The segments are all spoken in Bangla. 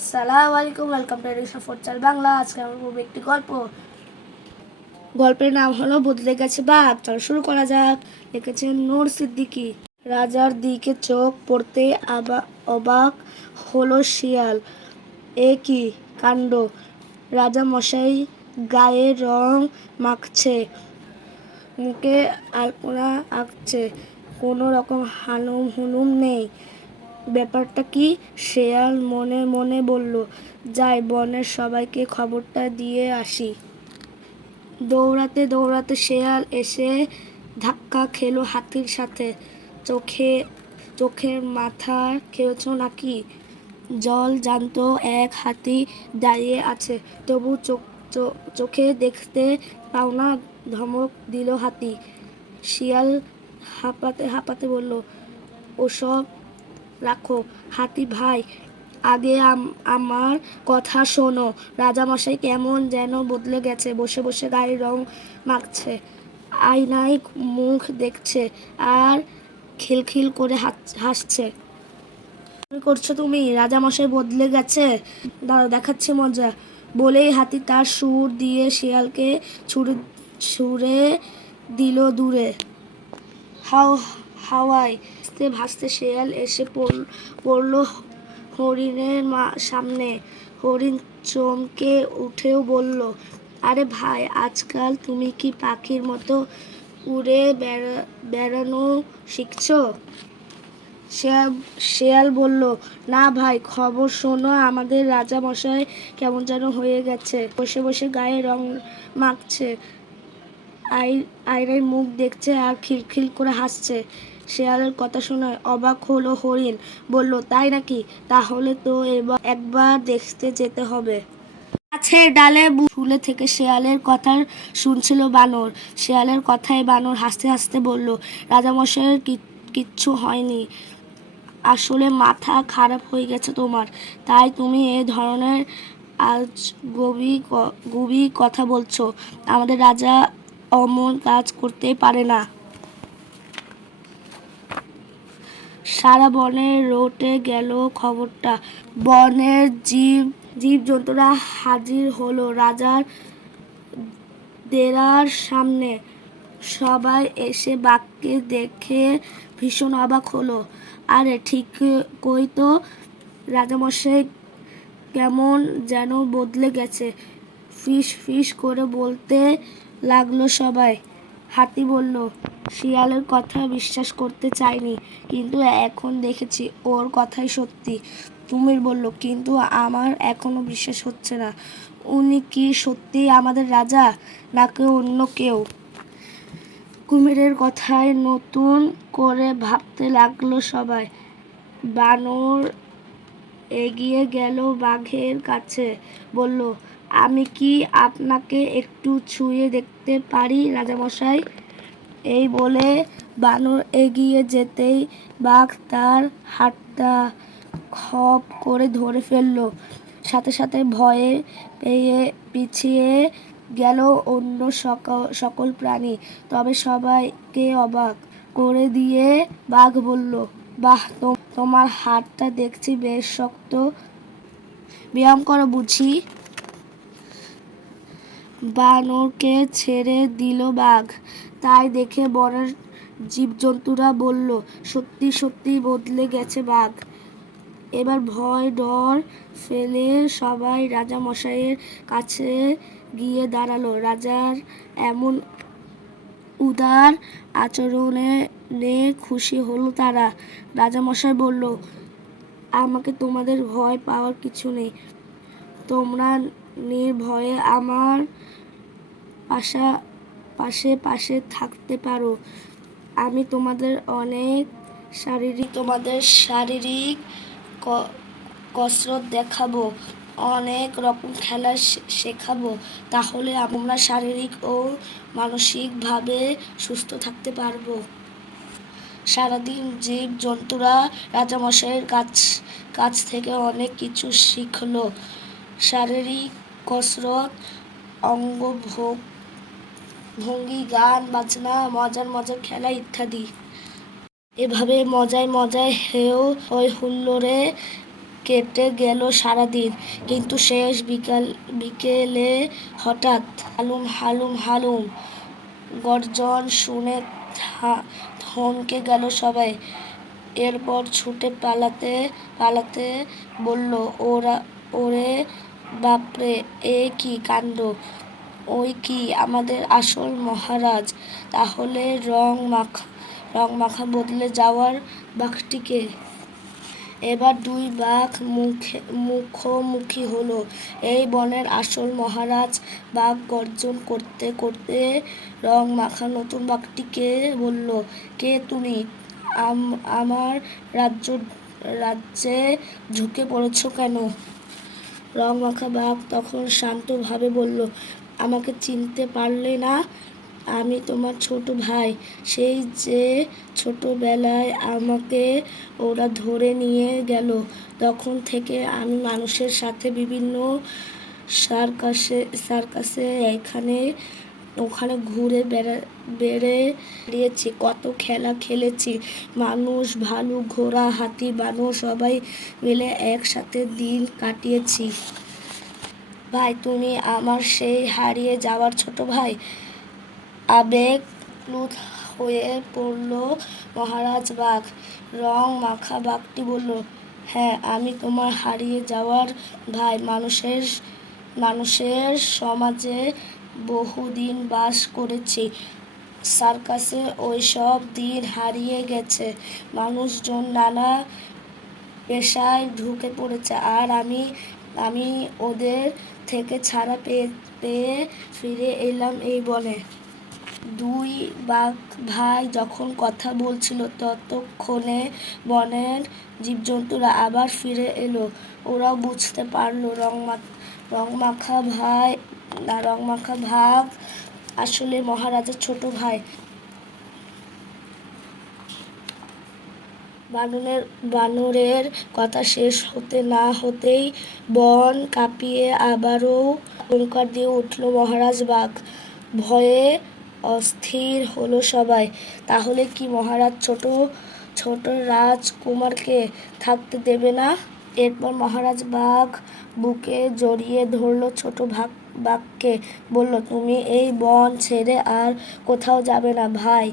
আসসালামু আলাইকুম, ওয়েলকাম টু এডিশন ফোরচাল বাংলা। আজকে আমরা পড়বো একটি গল্প। গল্পের নাম হলো বদলে গেছে বাঘ। চলো শুরু করা যাক। লিখেছেন নূর সিদ্দিকী। রাজার দিকে চোখ পড়তে অবাক হলো শিয়াল। এ কি কাণ্ড! রাজা মশাই গায়ে রং মাখছে, মুখে আলপনা আঁকছে, কোনো রকম হালুম হুলুম নেই। ব্যাপারটা কি? শেয়াল মনে মনে বলল, যাই বনের সবাইকে খবরটা দিয়ে আসি। দৌড়াতে দৌড়াতে শেয়াল এসে ধাক্কা খেলো হাতির সাথে। চোখের মাথা খেয়েছ নাকি? জল জ্যান্ত এক হাতি দাঁড়িয়ে আছে, তবু চোখে দেখতে পাও না? ধমক দিল হাতি। শিয়াল হাঁপাতে হাঁপাতে বলল, ওসব রাখো হাতি ভাই, আগে আমার কথা শোনো। রাজামশাই কেমন যেন বদলে গেছে, বসে বসে গায়ের রং মাখছে, আয়নায় মুখ দেখছে আর খিলখিল করে হাসছে। কি করছো তুমি? রাজামশাই বদলে গেছে, দাঁড়াও দেখাচ্ছে মজা। বলেই হাতি তার সুর দিয়ে শিয়ালকে ছুঁড়ে দিল দূরে। হাওয়ায় ভাসতে ভাসতে শেয়াল এসে পড়ল হরিণের সামনে। হরিণ চমকে উঠেও বলল, আরে ভাই, আজকাল তুমি কি পাখির মতো উড়ে বেড়ানো শিখছো? শেয়াল বলল, না ভাই, খবর শোনো, আমাদের রাজা মশাই কেমন যেন হয়ে গেছে, বসে বসে গায়ে রং মাখছে, আয়নায় মুখ দেখছে আর খিলখিল করে হাসছে। শেয়ালের কথা শুনে অবাক হলো হরিণ। বলল, তাই নাকি? তাহলে তো একবার দেখতে যেতে হবে। গাছের ডালে ঝুলে থেকে শেয়ালের কথা শুনছিল বানর। শেয়ালের কথায় বানর হাসতে হাসতে বলল, রাজামশাইয়ের কিচ্ছু হয়নি, আসলে মাথা খারাপ হয়ে গেছে তোমার, তাই তুমি এ ধরনের আজগুবি কথা বলছো। আমাদের রাজা অমন কাজ করতে পারে না। সারা বনে রটে গেল খবরটা। বনের জীবজন্তুরা হাজির হলো রাজার দেরার সামনে। সবাই এসে বাঘকে দেখে ভীষণ অবাক হলো। আরে ঠিকই তো, রাজামশাই কেমন যেন বদলে গেছে, ফিস ফিস করে বলতে লাগলো সবাই। হাতি বলল, শিয়ালের কথা বিশ্বাস করতে চাইনি, কিন্তু এখন দেখেছি ওর কথাই সত্যি। কুমির বলল, কিন্তু আমার এখনো বিশ্বাস হচ্ছে না, উনি কি সত্যি আমাদের রাজা নাকি অন্য কেউ? কুমিরের কথায় নতুন করে ভাবতে লাগলো সবাই। বানর এগিয়ে গেল বাঘের কাছে, বলল, আমি কি আপনাকে একটু ছুঁয়ে দেখতে পারি রাজামশাই? এই বলে বানর এগিয়ে যেতেই বাঘ তার হাতটা খপ করে ধরে ফেলল। সাথে সাথে ভয়ে পেয়ে পিছিয়ে গেল অন্য সকল প্রাণী। তবে সবাইকে অবাক করে দিয়ে বাঘ বলল, বাহ, তোমার হাতটা দেখছি বেশ শক্ত, ব্যায়াম করো বুঝি? বানরকে ছেড়ে দিল বাঘ। তাই দেখে বনের জীবজন্তুরা বলল, সত্যি সত্যি বদলে গেছে বাঘ। এবার ভয় ডর ফেলে সবাই রাজামশাইয়ের কাছে গিয়ে দাঁড়ালো। রাজার এমন উদার আচরণে খুশি হলো তারা। রাজামশাই বলল, আমাকে তোমাদের ভয় পাওয়ার কিছু নেই, তোমরা নির্ভয়ে আমার পাশে পাশে থাকতে পারো। আমি তোমাদের শারীরিক কসরত দেখাবো, অনেক রকম খেলা শেখাবো, তাহলে আমরা শারীরিক ও মানসিকভাবে সুস্থ থাকতে পারবো। সারাদিন জীব জন্তুরা রাজামশাইয়ের কাছ থেকে অনেক কিছু শিখলো, শারীরিক কসরত, অঙ্গ ভঙ্গি, গান বাজনা, মজার মজার খেলা ইত্যাদি। এভাবে মজায় মজায় হই হুল্লোড়ে কেটে গেল সারাদিন, কিন্তু শেষ বিকেলে হঠাৎ হালুম হালুম হালুম গর্জন শুনে থমকে গেল সবাই। এরপর ছুটে পালাতে পালাতে বলল, ওরে বাপরে, এ কি কাণ্ড! ওই কি আমাদের আসল মহারাজ! তাহলে রং মাখা বদলে যাওয়ার বাঘটিকে! এবার দুই বাঘ মুখোমুখি হলো। এই বনের আসল মহারাজ বাঘ গর্জন করতে করতে রং মাখা নতুন বাঘটিকে বলল, কে তুমি? আমার রাজ্যে ঢুকে পড়েছ কেন? রং মাখা বাঘ তখন শান্তভাবে বলল, আমাকে চিনতে পারলে না? আমি তোমার ছোট ভাই, সেই যে ছোটবেলায় আমাকে ওরা ধরে নিয়ে গেল। তখন থেকে আমি মানুষের সাথে বিভিন্ন সার্কাসে এখানে ওখানে ঘুরে বেড়িয়েছি, কত খেলা খেলেছি। মানুষ, ভালুক, ঘোড়া, হাতি, বানর সবাই মিলে একসাথে দিন কাটিয়েছি। ভাই, তুমি আমার সেই হারিয়ে যাওয়ার ছোট ভাই? আবেগপ্লুত হয়ে পড়ল মহারাজ বাঘ। রং মাখা বাঘটি বলল, হ্যাঁ, আমি তোমার হারিয়ে যাওয়ার ভাই। মানুষের সমাজে বহুদিন বাস করেছি। সার্কাসে ওইসব দিন হারিয়ে গেছে। মানুষজন নানা পেশায় ঢুকে পড়েছে, আর আমি ওদের থেকে ছাড়া পেয়ে ফিরে এলাম এই বনে। দুই বাঘ ভাই যখন কথা বলছিল ততক্ষণে বনের জীবজন্তুরা আবার ফিরে এলো। ওরাও বুঝতে পারল রং মাখা ভাগ আসলে মহারাজের ছোট ভাই। বানরের কথা শেষ হতে না হতেই বন কাঁপিয়ে আবারও হুঙ্কার দিয়ে উঠল মহারাজ বাঘ। ভয়ে অস্থির হলো সবাই। তাহলে কি মহারাজ ছোট রাজকুমারকে থাকতে দেবে না? এরপর মহারাজ বাঘ বুকে জড়িয়ে ধরল ছোট বাঘকে, বলল, তুমি এই বন ছেড়ে আর কোথাও যাবে না ভাই।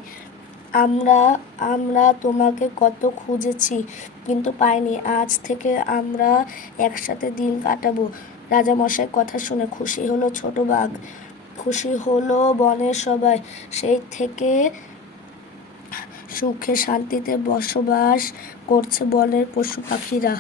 আমরা তোমাকে কত খুঁজেছি, কিন্তু পাইনি। আজ থেকে আমরা একসাথে দিন কাটাবো। রাজামশাই কথা শুনে খুশি হলো ছোট বাঘ, খুশি হলো বনের সবাই। সেই থেকে সুখে শান্তিতে বসবাস করছে বনের পশু পাখিরা।